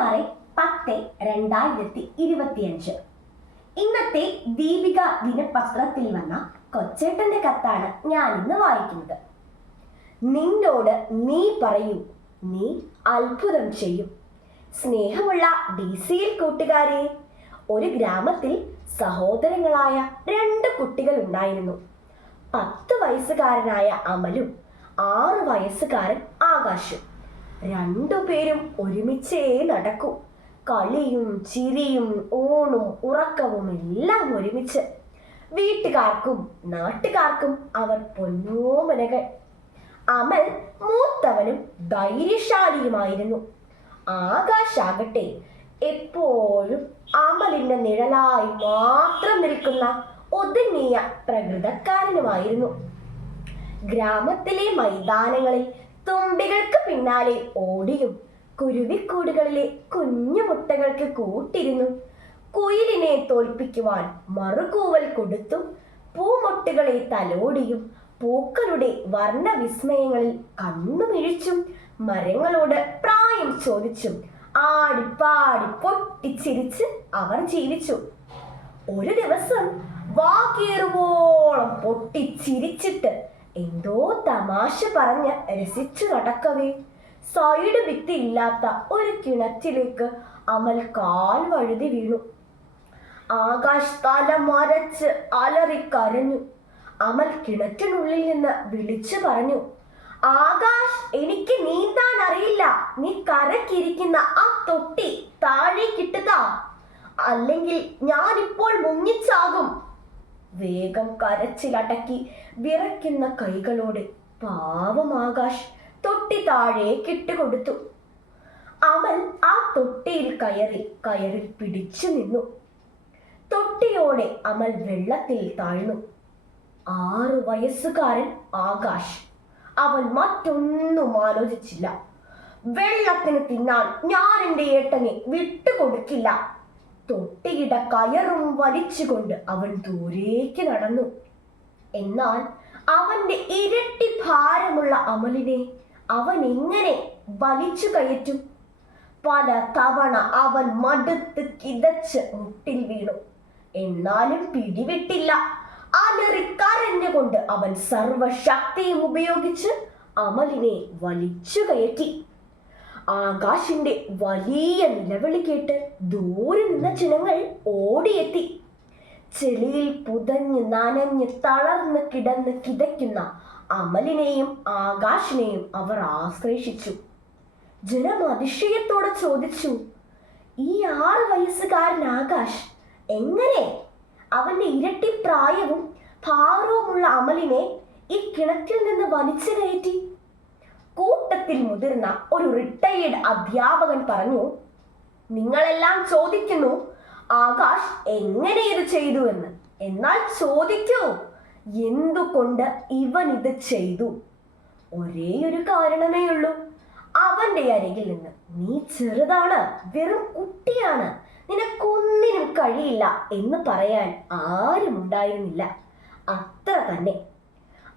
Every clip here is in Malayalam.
16/10/2025 ഇന്നത്തെ ദീപിക ദിനപത്രത്തിൽ വന്ന കൊച്ചേട്ടന്റെ കത്താണ് ഞാൻ ഇന്ന് വായിക്കുന്നത്. നിന്നോട് നീ പറയൂ, നീ അത്ഭുതം ചെയ്യും. സ്നേഹമുള്ള DCL കൂട്ടുകാരെ, ഒരു ഗ്രാമത്തിൽ സഹോദരങ്ങളായ 2 കുട്ടികൾ ഉണ്ടായിരുന്നു. 10 വയസ്സുകാരനായ അമലും 6 വയസ്സുകാരൻ ആകാശും. 2 പേരും ഒരുമിച്ചേ നടക്കൂ. കളിയും ചിരിയും ഊണും ഉറക്കവും എല്ലാം ഒരുമിച്ച്. വീട്ടുകാർക്കും നാട്ടുകാർക്കും അവർ പൊന്നോമനകൾ. അമൽ മൂത്തവനും ധൈര്യശാലിയുമായിരുന്നു. ആകാശാകട്ടെ എപ്പോഴും അമലിന്റെ നിഴലായി മാത്രം നിൽക്കുന്ന ഒതുങ്ങിയ പ്രകൃതക്കാരനുമായിരുന്നു. ഗ്രാമത്തിലെ മൈതാനങ്ങളിൽ തുമ്പികൾക്ക് പിന്നാലെ ഓടിയും കുരുവിക്കൂടുകളിലെ കുഞ്ഞു മുട്ടകൾക്ക് കൂട്ടിരുന്നു കുയിലിനെ തോൽപ്പിക്കുവാൻ മറുകൂവൽ കൊടുത്തും പൂമൊട്ടുകളെ തലോടിയും പൂക്കളുടെ വർണ്ണവിസ്മയങ്ങളിൽ കണ്ണുമിഴിച്ചും മരങ്ങളോട് പ്രായം ചോദിച്ചും ആടിപ്പാടി പൊട്ടിച്ചിരിച്ച് അവർ ജീവിച്ചു. ഒരു ദിവസം വാകേറുവോളം പൊട്ടിച്ചിരിച്ചിട്ട് എന്തോ തമാശ പറഞ്ഞ് രസിച്ചു നടക്കവേ സൈഡ് ഭിത്തി ഇല്ലാത്ത ഒരു കിണറ്റിലേക്ക് അമൽ കാൽ വഴുതി വീണു. ആകാശ് തല മരച്ച് അലറിക്കരഞ്ഞു. അമൽ കിണറ്റിനുള്ളിൽ നിന്ന് വിളിച്ചു പറഞ്ഞു, ആകാശ്, എനിക്ക് നീന്താൻ അറിയില്ല. നീ കരക്കിരിക്കുന്ന ആ തൊട്ടി താഴേക്കിട്ടുക, അല്ലെങ്കിൽ ഞാനിപ്പോൾ മുങ്ങിച്ചാകും. വേഗം കരച്ചിലടക്കി വിറയ്ക്കുന്ന കൈകളോടെ പാവം ആകാശ് തൊട്ടി താഴേക്കിട്ട് കൊടുത്തു. അമൽ ആ തൊട്ടിയിൽ കയറി പിടിച്ചു നിന്നു. തൊട്ടിയോടെ അമൽ വെള്ളത്തിൽ താഴ്ന്നു. 6 വയസ്സുകാരൻ ആകാശ്. അവൻ മറ്റൊന്നും ആലോചിച്ചില്ല. വെള്ളത്തിന് തിന്നാൻ ഞാൻ എൻ്റെ ഏട്ടനെ വിട്ടുകൊടുക്കില്ല. തൊട്ടിയിട കയറും വലിച്ചുകൊണ്ട് അവൻ ദൂരേക്ക് നടന്നു. എന്നാൽ അവന്റെ ഇരട്ടി ഭാരമുള്ള അമലിനെ അവൻ എങ്ങനെ വലിച്ചു കയറ്റും? പല തവണ അവൻ മടുത്ത് കിതച്ച് മുട്ടിൽ വീണു. എന്നാലും പിടിവിട്ടില്ല. അലറിക്കരഞ്ഞുകൊണ്ട് അവൻ സർവശക്തിയും ഉപയോഗിച്ച് അമലിനെ വലിച്ചു കയറ്റി. ആകാശിന്റെ വലിയ നിലവിളി കേട്ട് ദൂരെ നിന്ന ജനങ്ങൾ ഓടിയെത്തി. ചെളിയിൽ പുതഞ്ഞ് നനഞ്ഞ് തളർന്ന് കിടന്ന് കിതയ്ക്കുന്ന അമലിനെയും ആകാശിനെയും അവർ ആശ്ലേഷിച്ചു. ജനം അതിശയത്തോടെ ചോദിച്ചു, ഈ 6 വയസ്സുകാരൻ ആകാശ് എങ്ങനെ അവന്റെ ഇരട്ടി പ്രായവും ഭാരവുമുള്ള അമലിനെ ഈ കിണറ്റിൽ നിന്ന് വലിച്ചു കയറ്റി? കൂട്ടത്തിൽ മുതിർന്ന ഒരു റിട്ടയേർഡ് അധ്യാപകൻ പറഞ്ഞു, നിങ്ങളെല്ലാം ചോദിക്കുന്നു ആകാശ് എങ്ങനെ ഇത് ചെയ്തു എന്ന്. എന്നാൽ ചോദിക്കൂ, എന്തുകൊണ്ട് ഇവൻ ഇത് ചെയ്തു? ഒരേ ഒരു കാരണമേ ഉള്ളൂ. അവന്റെ അരികിൽ നിന്ന് നീ ചെറുതാണ്, വെറും കുട്ടിയാണ്, നിനക്കൊന്നിനും കഴിയില്ല എന്ന് പറയാൻ ആരും ഉണ്ടായിരുന്നില്ല. അത്ര തന്നെ.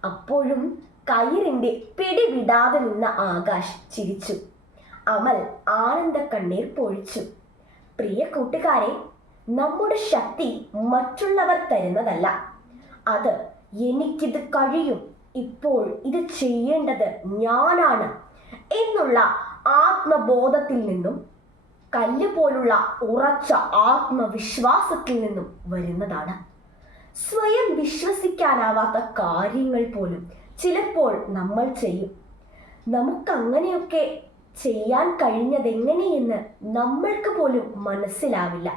അപ്പോഴും കയറിന്റെ പിടിവിടാതെ നിന്ന ആകാശ് ചിരിച്ചു. അമൽ ആനന്ദ കണ്ണീർ പൊഴിച്ചു. പ്രിയ കൂട്ടുകാരെ, നമ്മുടെ ശക്തി മറ്റുള്ളവർ തരുന്നതല്ല. അത് എനിക്കിത് കഴിയും, ഇപ്പോൾ ഇത് ചെയ്യേണ്ടത് ഞാനാണ് എന്നുള്ള ആത്മബോധത്തിൽ നിന്നും കല്ല് പോലുള്ള ഉറച്ച ആത്മവിശ്വാസത്തിൽ നിന്നും വരുന്നതാണ്. സ്വയം വിശ്വസിക്കാനാവാത്ത കാര്യങ്ങൾ പോലും ചിലപ്പോൾ നമ്മൾ ചെയ്യും. നമുക്കങ്ങനെയൊക്കെ ചെയ്യാൻ കഴിഞ്ഞതെങ്ങനെയെന്ന് നമ്മൾക്ക് പോലും മനസ്സിലാവില്ല.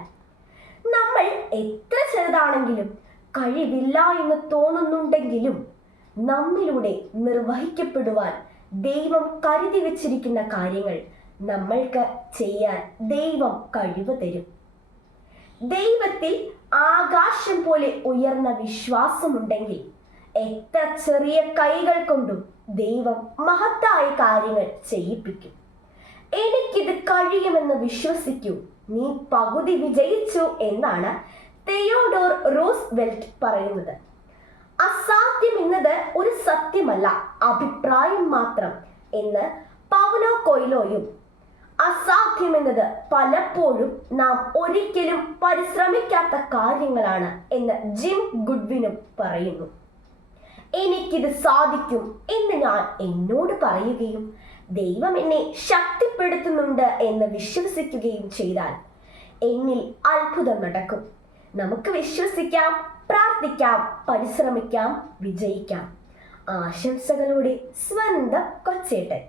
നമ്മൾ എത്ര ചെറുതാണെങ്കിലും കഴിവില്ല എന്ന് തോന്നുന്നുണ്ടെങ്കിലും നമ്മിലൂടെ നിർവഹിക്കപ്പെടുവാൻ ദൈവം കരുതി വച്ചിരിക്കുന്ന കാര്യങ്ങൾ നമ്മൾക്ക് ചെയ്യാൻ ദൈവം കഴിവ് തരും. ദൈവത്തിൽ ആകാശം പോലെ ഉയർന്ന വിശ്വാസമുണ്ടെങ്കിൽ എത്ര ചെറിയ കൈകൾ കൊണ്ടും ദൈവം മഹത്തായ കാര്യങ്ങൾ ചെയ്യിപ്പിക്കും. എനിക്കിത് കഴിയുമെന്ന് വിശ്വസിക്കൂ, നീ പകുതി വിജയിച്ചു എന്നാണ് തെയോഡോർ റൂസ്വെൽറ്റ് പറയുന്നത്. അസാധ്യം എന്നത് ഒരു സത്യമല്ല, അഭിപ്രായം മാത്രം എന്ന് പൗലോ കൊയ്ലോയും അസാധ്യം സാധ്യമെന്നത് പലപ്പോഴും നാം ഒരിക്കലും പരിശ്രമിക്കാത്ത കാര്യങ്ങളാണ് എന്ന് ജിം ഗുഡ്വിനും പറയുന്നു. എനിക്കിത് സാധിക്കും എന്ന് ഞാൻ എന്നോട് പറയുകയും ദൈവം എന്നെ ശക്തിപ്പെടുത്തുന്നുണ്ട് എന്ന് വിശ്വസിക്കുകയും ചെയ്താൽ എന്നിൽ അത്ഭുതം നടക്കും. നമുക്ക് വിശ്വസിക്കാം, പ്രാർത്ഥിക്കാം, പരിശ്രമിക്കാം, വിജയിക്കാം. ആശംസകളോടെ സ്വന്തം കൊച്ചേട്ടൻ.